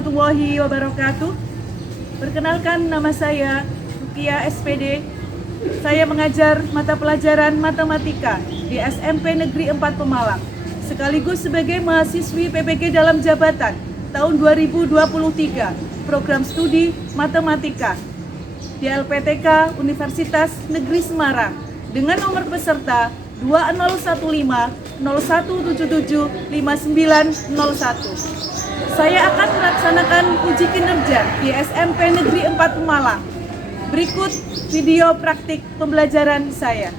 warahmatullahi wabarakatuh. Perkenalkan, nama saya Rukia SPD. Saya mengajar mata pelajaran matematika di SMP Negeri 4 Pemalang, sekaligus sebagai mahasiswi PPG dalam jabatan tahun 2023, program studi matematika di LPTK Universitas Negeri Semarang dengan nomor peserta 2005-0177-5901. Saya akan melaksanakan uji kinerja di SMP Negeri 4 Pemalang. Berikut video praktik pembelajaran saya.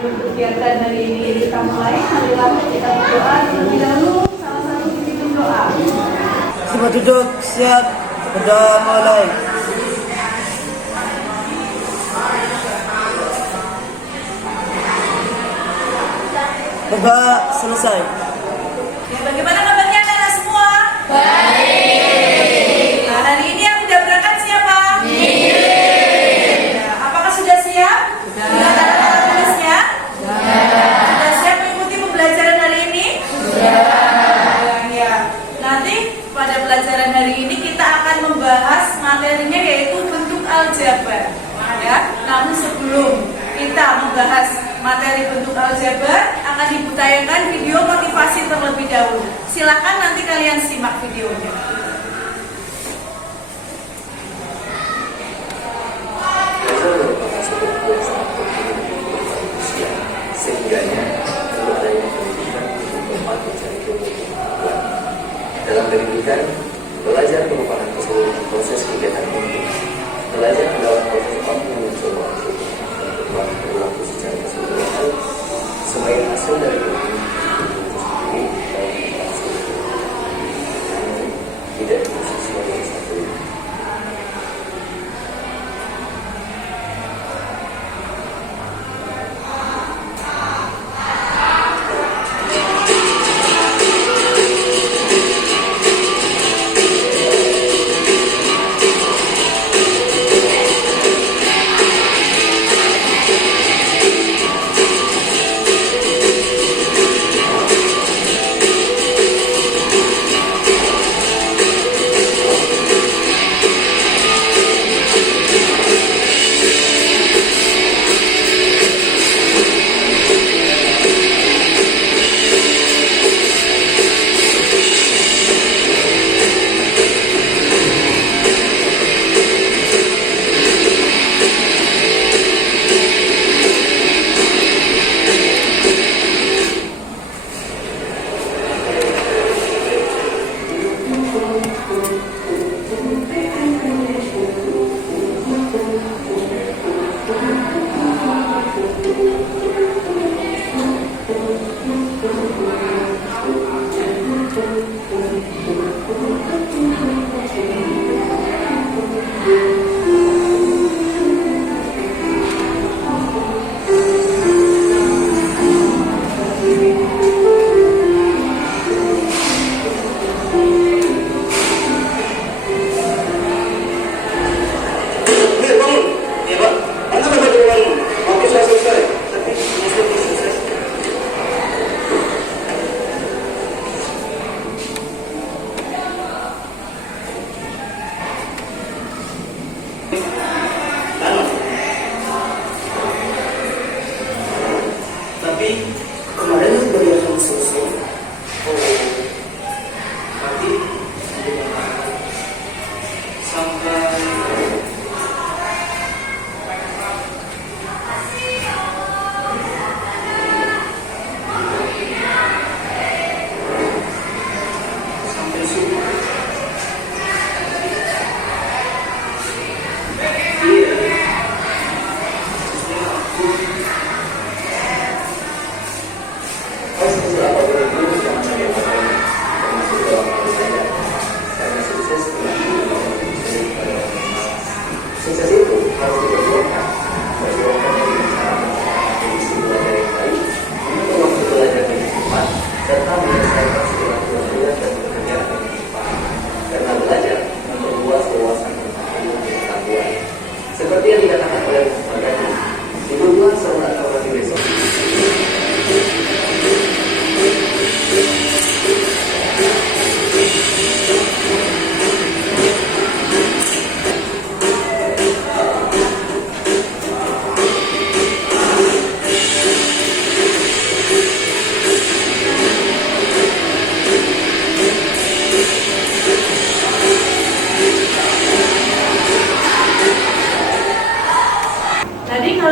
Kegiatan hari ini kita mulai. Marilah kita berdoa terlebih dahulu. Salah satu pimpin doa. Semua duduk, siap, berdoa mulai. Berdoa selesai. Bagaimana kabarnya anak-anak semua? Baik. Nah, hari ini yang sudah berangkat siapa? Iya. Apakah sudah siap? Sudah tanda tulisnya? Sudah siap mengikuti pembelajaran hari ini? Ya. Nanti pada pelajaran hari ini kita akan membahas materinya yaitu bentuk aljabar. Ya. Namun sebelum kita membahas materi bentuk aljabar, akan ditayangkan video motivasi terlebih dahulu. Silakan nanti kalian simak videonya. Dalam pendidikan, belajar merupakan keseluruhan proses kegiatan ini. Belajar adalah proses apapun yang mencoba untuk berlaku secara keseluruhan sebagai hasil dari tidak diproses sebagai satu.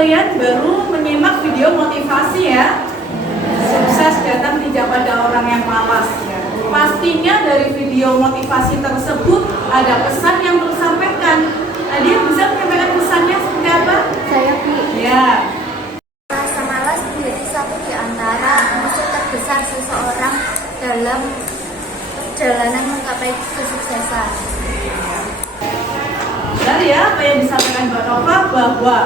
kalian baru menyimak video motivasi ya. Sukses datang tidak pada orang yang malas ya. Pastinya dari video motivasi tersebut ada pesan yang tersampaikan. Ada yang bisa menyampaikan pesannya seperti apa? Saya Ya. Rasa malas menjadi satu di antara musuh terbesar seseorang dalam perjalanan menggapai kesuksesan. Benar ya apa yang disampaikan Mbak Nova, bahwa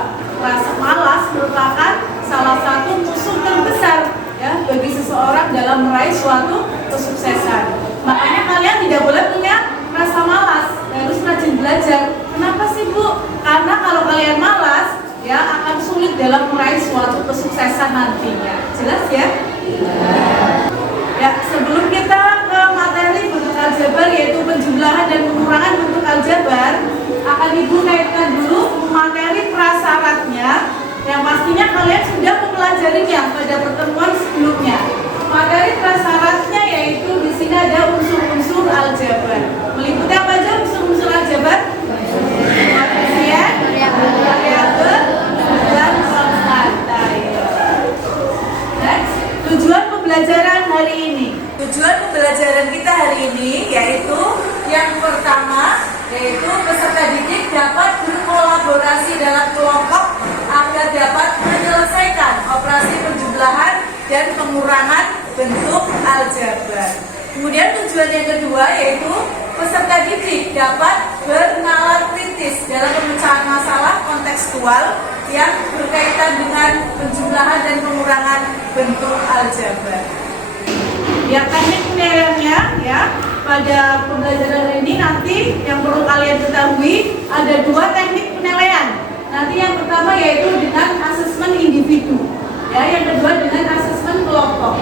rasa malas merupakan salah satu musuh terbesar ya bagi seseorang dalam meraih suatu kesuksesan. Makanya kalian tidak boleh punya rasa malas, harus rajin belajar. Kenapa sih Bu? Karena kalau kalian malas ya akan sulit dalam meraih suatu kesuksesan nantinya. Jelas ya? Ya, sebelum kita ke materi bentuk aljabar yaitu penjumlahan dan pengurangan bentuk aljabar, akan Ibu kaitkan dulu materi prasyaratnya yang pastinya kalian sudah mempelajarinya pada pertemuan sebelumnya. Materi prasyaratnya yaitu di sini ada unsur-unsur aljabar. Meliputi apa aja unsur-unsur aljabar? Koefisien, variabel, dan konstanta. Next, tujuan pembelajaran hari ini. Tujuan pembelajaran kita hari ini yaitu yang pertama, yaitu peserta didik dapat berkolaborasi dalam kelompok agar dapat menyelesaikan operasi penjumlahan dan pengurangan bentuk aljabar. Kemudian tujuan yang kedua yaitu peserta didik dapat bernalar kritis dalam pemecahan masalah kontekstual yang berkaitan dengan penjumlahan dan pengurangan bentuk aljabar. Ya, teknik penilaiannya ya pada pembelajaran ini nanti yang perlu kalian ketahui ada dua teknik penilaian. Nanti yang pertama yaitu dengan asesmen individu, ya, yang kedua dengan asesmen kelompok.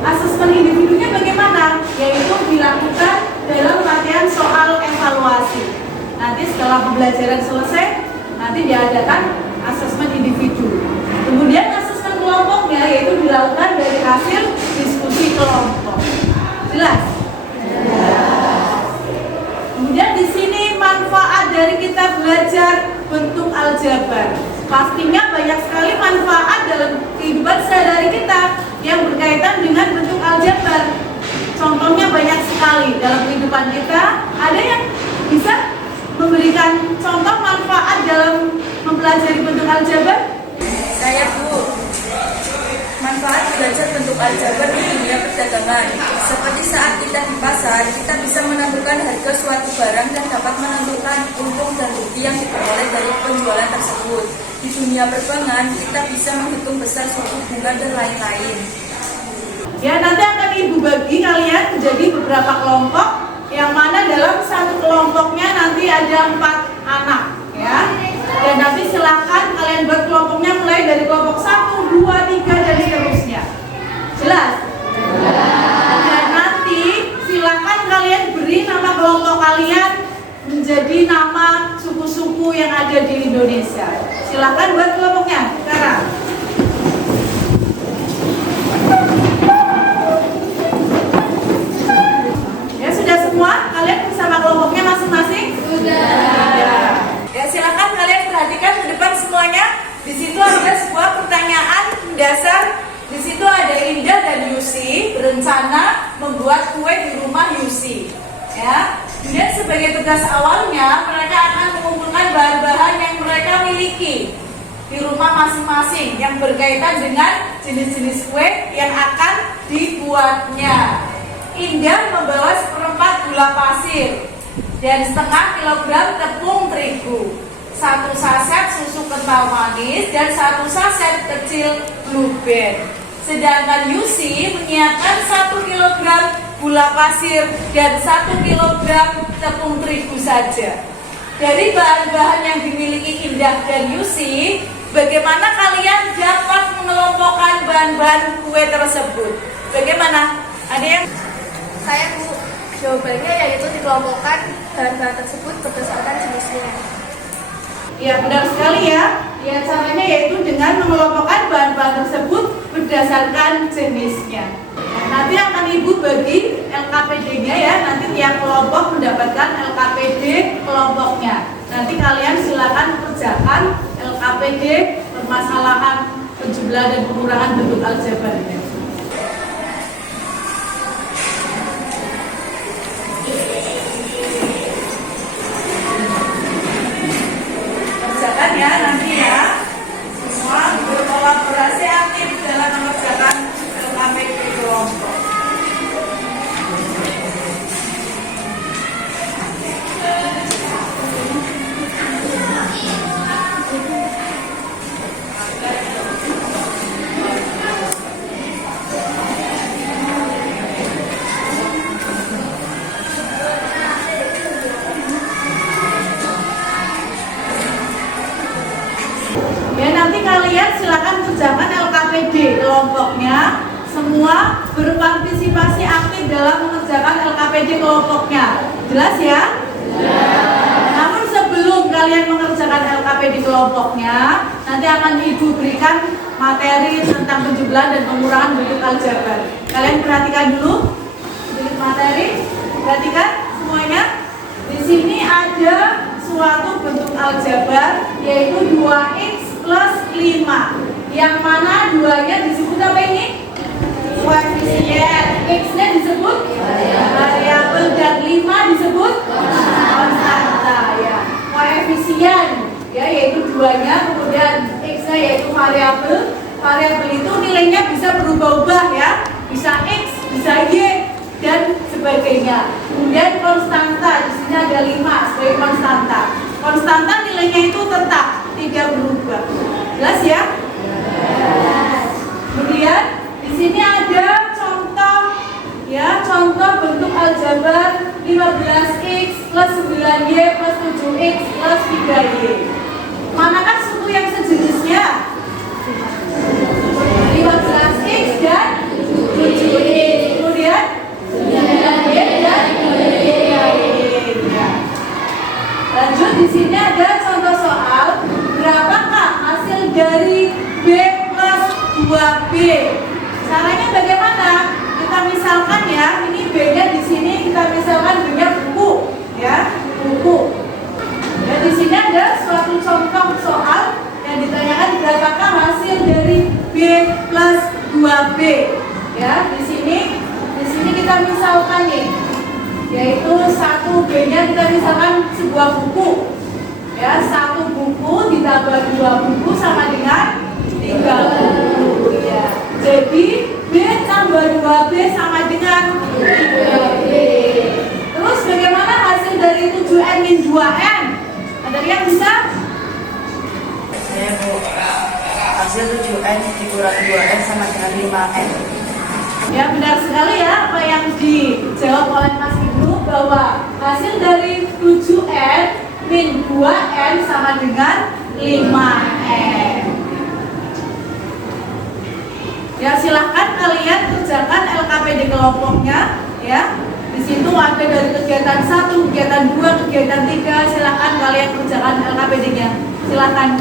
Asesmen individunya bagaimana? Yaitu dilakukan dalam latihan soal evaluasi. Nanti setelah pembelajaran selesai, nanti diadakan asesmen individu. Kemudian asesmen kelompoknya yaitu dilakukan dari hasil diskusi kelompok. Jelas? Kemudian di sini manfaat dari kita belajar bentuk aljabar. Pastinya banyak sekali manfaat dalam kehidupan sehari-hari kita yang berkaitan dengan bentuk aljabar. Contohnya banyak sekali dalam kehidupan kita. Ada yang bisa memberikan contoh manfaat dalam mempelajari bentuk aljabar? Saya Bu. Manfaat belajar bentuk aljabar di dunia perdagangan. Seperti saat kita di pasar, kita bisa menentukan harga suatu barang dan dapat menentukan untung dan rugi yang diperoleh dari penjualan tersebut. Di dunia perbankan, kita bisa menghitung besar suku bunga dan lain-lain. Ya, nanti akan Ibu bagi kalian menjadi beberapa kelompok, yang mana dalam satu kelompoknya nanti ada 4 anak, ya. Dan nanti silakan kalian buat kelompoknya mulai dari kelompok 1, 2, 3 dan seterusnya. Jelas? Dan nanti silakan kalian beri nama kelompok kalian menjadi nama suku-suku yang ada di Indonesia. Silakan buat kelompoknya sekarang. Ya, sudah semua? Kalian bersama kelompoknya masing-masing? Sudah. Ya, silakan kalian perhatikan ke depan semuanya. Di situ ada sebuah pertanyaan dasar. Di situ ada Indah dan Yusi berencana membuat kue di rumah Yusi. Ya. Dan sebagai tugas awalnya mereka akan mengumpulkan bahan-bahan yang mereka miliki di rumah masing-masing yang berkaitan dengan jenis-jenis kue yang akan dibuatnya. Indah membawa 1/4 gula pasir dan setengah kilogram tepung terigu, 1 saset susu kental manis dan 1 saset kecil blueberry. Sedangkan Yusi menyiapkan 1 kilogram gula pasir dan 1 kilogram tepung terigu saja. Dari bahan-bahan yang dimiliki Indah dan Yusi, bagaimana kalian dapat mengelompokkan bahan-bahan kue tersebut? Bagaimana? Ada yang? Saya Bu. Jawabannya yaitu dikelompokkan bahan-bahan tersebut berdasarkan jenisnya. Ya, benar sekali ya. Ya, caranya yaitu dengan mengelompokkan bahan-bahan tersebut berdasarkan jenisnya. Nah, nanti akan Ibu bagi LKPD-nya ya. Nanti tiap kelompok mendapatkan LKPD kelompoknya. Nanti kalian silakan kerjakan LKPD permasalahan penjumlahan dan pengurangan bentuk aljabar. Kerjakan ya nanti ya. Semua berkolaborasi aktif dalam mengerjakan LKPD kelompok. Ya, nanti kalian silakan kerjakan LKPD kelompoknya. Semua berpartisipasi aktif dalam mengerjakan LKPD kelompoknya. Jelas ya? Namun sebelum kalian mengerjakan LKPD kelompoknya, nanti akan Ibu berikan materi tentang penjumlahan dan pengurangan bentuk aljabar. Kalian perhatikan dulu sedikit materi. Perhatikan semuanya. Di sini ada suatu bentuk aljabar yaitu 2x plus 5. Yang mana duanya disebut apa ini? Koefisien. X-nya disebut variabel dan 5 disebut konstanta ya. Koefisien ya yaitu duanya, kemudian X-nya yaitu variabel. Variabel itu nilainya bisa berubah-ubah ya. Bisa X, bisa Y dan sebagainya. Kemudian konstanta, di sini ada 5 sebagai konstanta. Konstanta nilainya itu tetap, tidak berubah. Jelas ya? Kemudian di sini ada contoh ya, contoh bentuk aljabar 15x plus 9y plus 7x plus 3y. Manakah suku yang sejenisnya? 15x dan 7x. Kemudian 9y dan 3y. Lanjut, di sini ada contoh soal. Berapakah hasil dari B plus 2B? Caranya bagaimana? Kita misalkan ya, ini B-nya di sini kita misalkan B-nya buku, ya, buku. Dan di sini ada suatu contoh soal yang ditanyakan berapakah hasil dari B plus 2B. Ya, di sini kita misalkan nih, yaitu 1 B-nya kita misalkan sebuah buku. Ya, 1 buku ditambah 2 buku sama dengan 3 buku. Ya. Jadi B tambah 2B sama dengan 3B. Terus bagaimana hasil dari 7N min 2N? Ada yang bisa? Saya Bu, hasil 7N dikurangi 2N sama dengan 5N. Ya, benar sekali ya apa yang dijawab oleh Mas Ibnu, bahwa hasil dari 7N min 2N sama dengan 5N. Ya, silahkan kalian kerjakan LKPD kelompoknya ya. Di situ ada dari kegiatan 1, kegiatan 2, kegiatan 3. Silahkan kalian kerjakan LKPD-nya. Silahkan.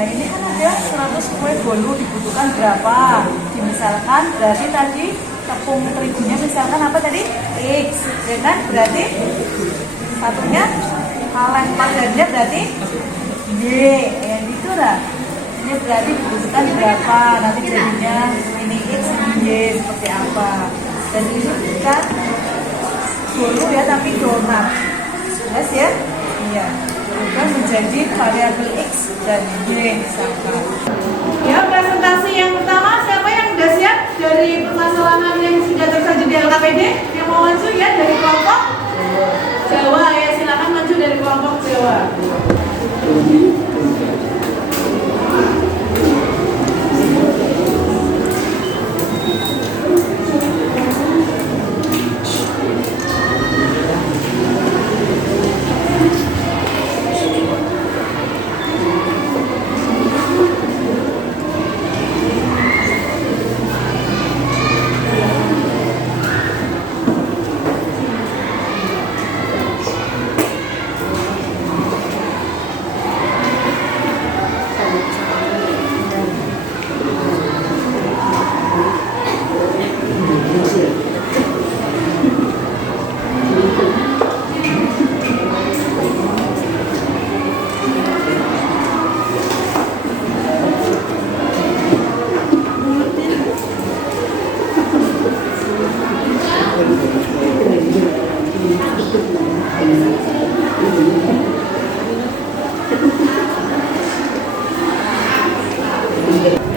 Nah ini kan ada 100 kue bolu dibutuhkan berapa? Misalkan berarti tadi tepung terigunya misalkan apa tadi? X. Ya kan? Berarti satunya kaleng padannya berarti Y. Ya gitu lah. Ini berarti dibutuhkan berapa? Nanti jadinya ini X, ini Y seperti apa? Dan ini bukan bolu ya tapi donat. Jelas ya? Iya. Bukan menjadi variabel X dan Y misalkan. Ya, presentasi yang pertama siapa yang sudah siap dari permasalahan yang sudah tersaji di LKPD? Yang mau maju ya dari kelompok Jawa ya, silakan maju dari kelompok Jawa.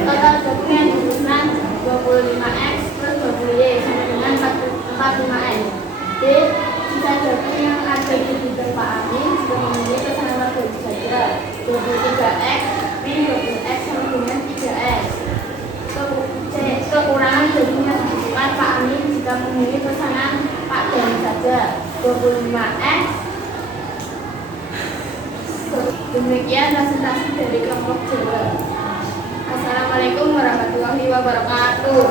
Total dokumen urusan 25X plus 20Y sama dengan 45N. D. Sisa jawaban yang ada di bidang Pak Amin jika memenuhi pesanan warga itu saja. 23X min 20X sama dengan 3X. C. Kekurangan jawaban yang dibutuhkan Pak Amin jika memenuhi pesanan Pak Dani saja. 25X. Demikian presentasi dari kelompok Jawa. Assalamualaikum warahmatullahi wabarakatuh.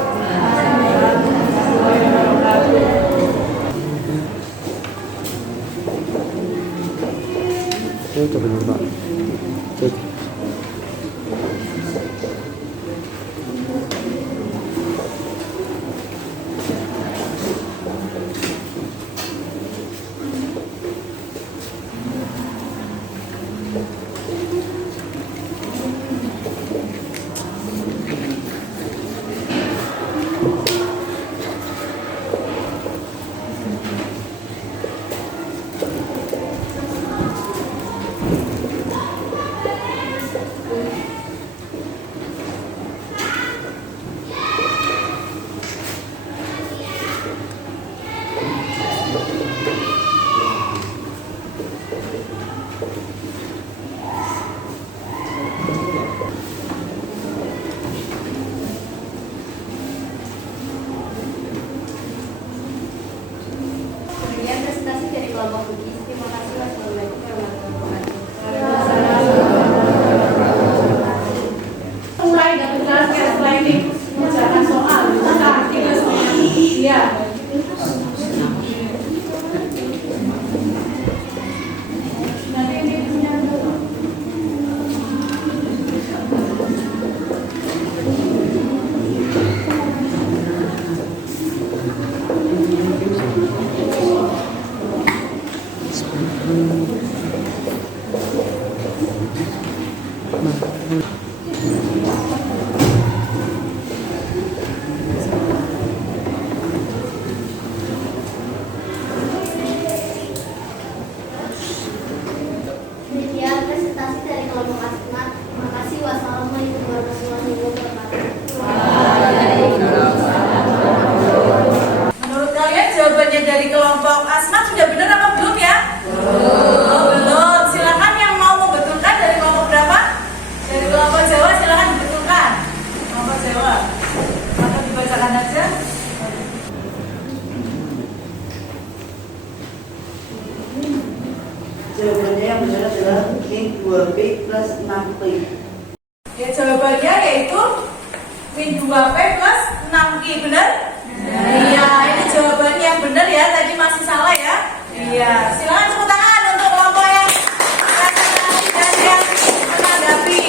Kemudian presentasi dari kelompok Bugis. Terima kasih. Wassalamualaikum warahmatullahi wabarakatuh. Mulai dari kelas setelah ini mengerjakan soal, nah, 3 soal. Iya. Nanti ini punya dulu. Demikian presentasi dari kelompok Asmat. Terima kasih. Wassalamualaikum warahmatullahi wabarakatuh. Menurut kalian jawabannya dari kelompok Asmat sudah benar apa belum ya? Oh, belum. Silakan yang mau membetulkan dari kelompok berapa? Dari kelompok Jawa silakan dibetulkan. Kelompok Jawa. Maka dibacakan aja. Jawabannya yang benar adalah min 2P plus 6P. Ya jawabannya yaitu min 2P plus 6Q, benar? Iya, ini jawabannya yang benar ya. Tadi masih salah ya? Iya. Silakan tepuk tangan untuk kelompok yang presentasi dan yang menanggapi.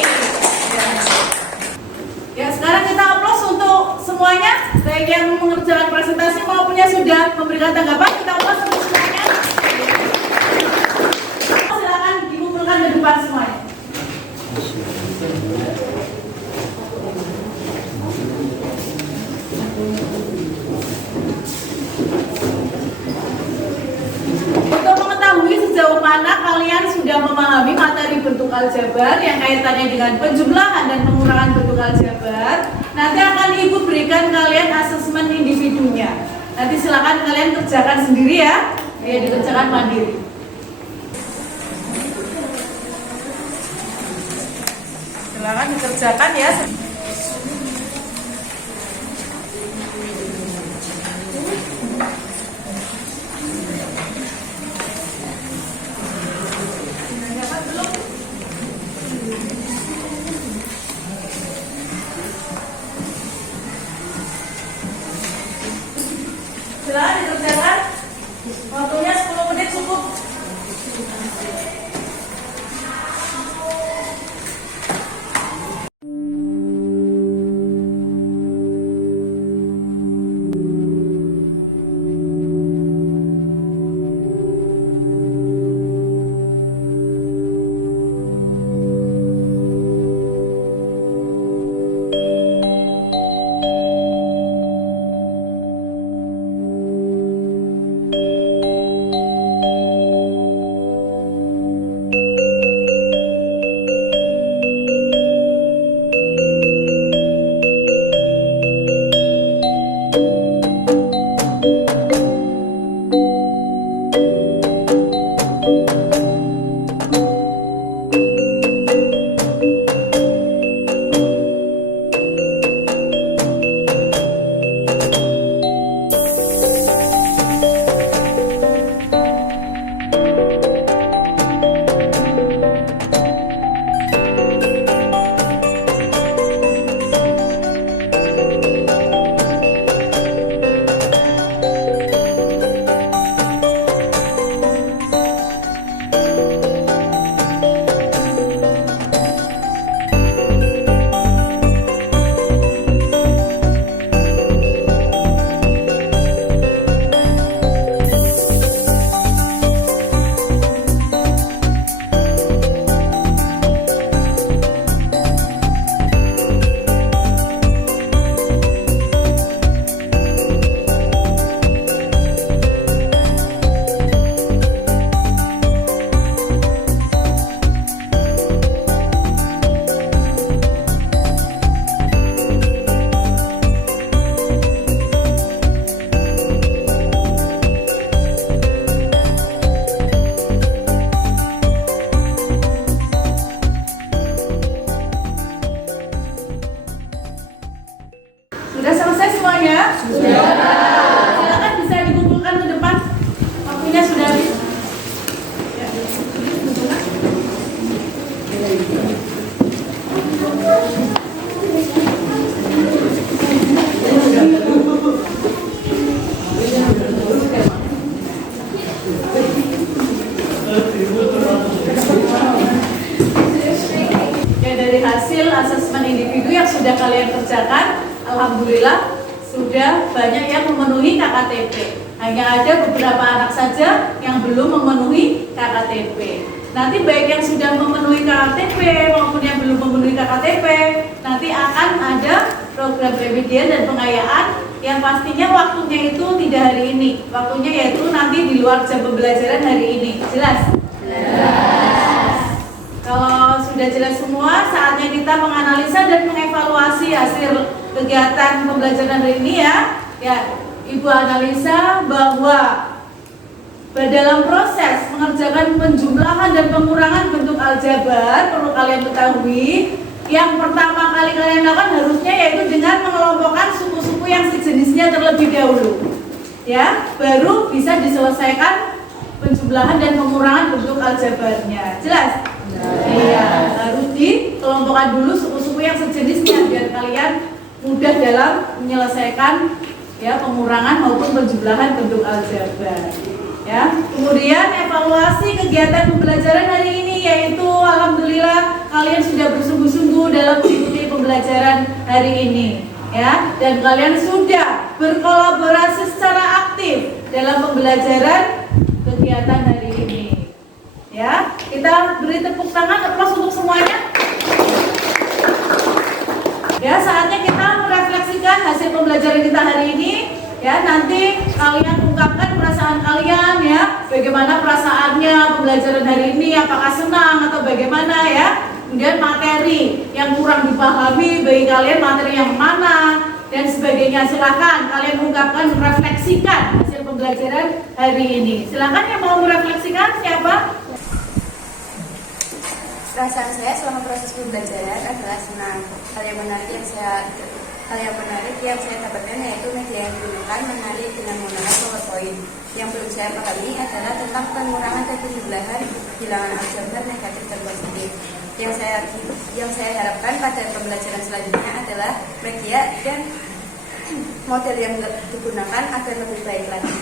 baik yang mengerjakan presentasi maupun yang sudah memberikan tanggapan, kita ulas semuanya. Silakan dikumpulkan ke depan semuanya. Untuk mengetahui sejauh mana kalian sudah memahami materi bentuk aljabar yang kaitannya dengan penjumlahan dan pengurangan bentuk aljabar, nanti akan Ibu berikan kalian asesmen individunya. Nanti silakan kalian kerjakan sendiri ya, dikerjakan mandiri. Silakan dikerjakan ya. Silakan dikerjakan. Waktunya 10 menit cukup. Sudah selesai semuanya? Sudah. Silakan bisa dikumpulkan ke depan. Waktunya sudah habis. Ya. Ya, dari hasil asesmen individu yang sudah kalian kerjakan, alhamdulillah sudah banyak yang memenuhi KKTP. Hanya ada beberapa anak saja yang belum memenuhi KKTP. Nanti baik yang sudah memenuhi KKTP maupun yang belum memenuhi KKTP, nanti akan ada program remedian dan pengayaan yang pastinya waktunya itu tidak hari ini. Waktunya yaitu nanti di luar jam pembelajaran hari ini. Jelas? Jelas. Kalau sudah jelas semua, saatnya kita menganalisa dan mengevaluasi hasil kegiatan pembelajaran hari ini ya. Ya, Ibu analisa bahwa dalam proses mengerjakan penjumlahan dan pengurangan bentuk aljabar perlu kalian ketahui, yang pertama kali kalian lakukan harusnya yaitu dengan mengelompokkan suku-suku yang sejenisnya terlebih dahulu. Ya, baru bisa diselesaikan penjumlahan dan pengurangan bentuk aljabarnya. Jelas? Iya, harus dikelompokkan dulu suku-suku yang sejenisnya biar kalian mudah dalam menyelesaikan ya pengurangan maupun penjumlahan bentuk aljabar. Ya, kemudian evaluasi kegiatan pembelajaran hari ini yaitu alhamdulillah kalian sudah bersungguh-sungguh dalam mengikuti pembelajaran hari ini ya, dan kalian sudah berkolaborasi secara aktif dalam pembelajaran kegiatan hari ini. Ya, kita beri tepuk tangan, aplaus untuk semuanya. Ya, saatnya kita merefleksikan hasil pembelajaran kita hari ini. Ya, nanti kalian ungkapkan perasaan kalian ya, bagaimana perasaannya pembelajaran hari ini, apakah senang atau bagaimana ya. Kemudian materi yang kurang dipahami bagi kalian materi yang mana dan sebagainya. Silakan kalian ungkapkan, refleksikan hasil pembelajaran hari ini. Silakan yang mau merefleksikan siapa? Perasaan saya selama proses pembelajaran adalah senang. Hal yang menarik yang saya dapatkan yaitu media yang digunakan menarik dengan menggunakan PowerPoint. Yang belum saya pahami adalah tentang pengurangan kejumlahan, bilangan aljabar negatif dan positif. Yang saya harapkan pada pembelajaran selanjutnya adalah media dan model yang digunakan agar lebih baik lagi.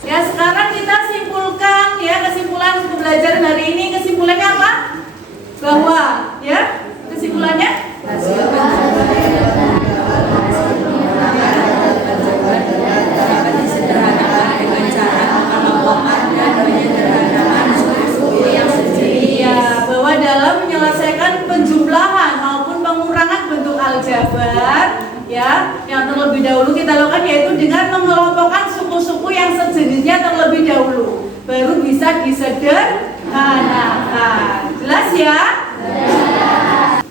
Ya, sekarang kita simpulkan ya, kesimpulan pembelajaran hari ini. Kesimpulannya apa? Bahwa ya, kesimpulannya dapat disederhanakan dengan cara pengelompokan dan penyederhanaan struktur yang sendiri. ya, bahwa dalam menyelesaikan penjumlahan maupun pengurangan bentuk aljabar ya, yang terlebih dahulu kita lakukan yaitu dengan mengelompokkan suku-suku yang sejenisnya terlebih dahulu, baru bisa disederhanakan. Jelas ya?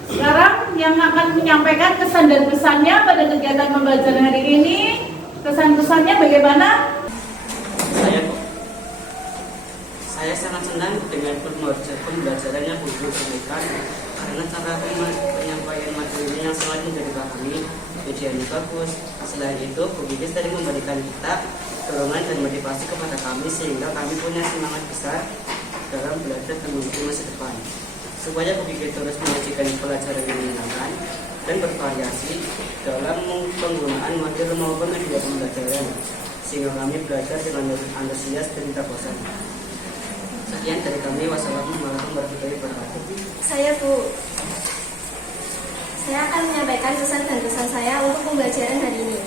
Sekarang yang akan menyampaikan kesan dan pesannya pada kegiatan pembelajaran hari ini, kesan-kesannya bagaimana? Saya sangat senang dengan pembelajaran yang Bu Guru berikan karena cara penyampaian materinya yang sangat mudah dipahami, medianya bagus. Selain itu, Bu Gigi sering memberikan kita dorongan dan motivasi kepada kami sehingga kami punya semangat besar dalam belajar dan menuju masa depan. Supaya Bu Gigi terus menyajikan pelajaran yang menyenangkan dan bervariasi dalam penggunaan materi maupun media pembelajaran sehingga kami belajar dengan antusias dan tidak bosan. Sekian dari kami. Wassalamualaikum warahmatullahi wabarakatuh. Saya akan menyampaikan kesan dan pesan saya untuk pembelajaran hari ini.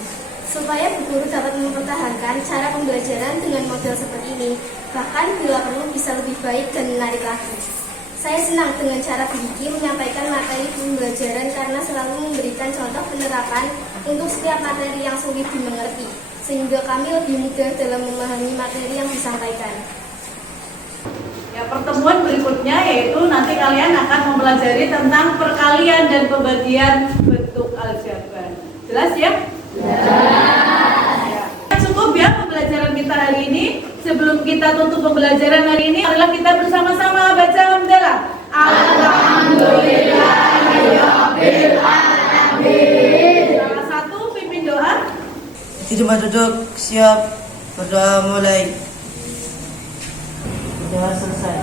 Supaya Bu Guru dapat mempertahankan cara pembelajaran dengan model seperti ini, bahkan bila perlu bisa lebih baik dan menarik lagi. Saya senang dengan cara Bu Gigi menyampaikan materi pembelajaran karena selalu memberikan contoh penerapan untuk setiap materi yang sulit dimengerti, sehingga kami lebih mudah dalam memahami materi yang disampaikan. Ya, pertemuan berikutnya yaitu nanti kalian akan mempelajari tentang perkalian dan pembagian bentuk aljabar. Jelas ya? Ya. Cukup ya pembelajaran kita hari ini. Sebelum kita tutup pembelajaran hari ini adalah kita bersama-sama baca hamdalah. Alhamdulillahirabbil alamin. Salah satu pimpin doa. Semua duduk, siap, berdoa mulai. Sudah selesai.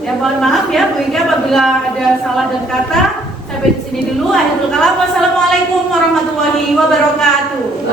Ya, mohon maaf ya Bu Ika apabila ada salah dan kata. Sampai di sini dulu. Akhirul kalam. Wassalamualaikum warahmatullahi wabarakatuh.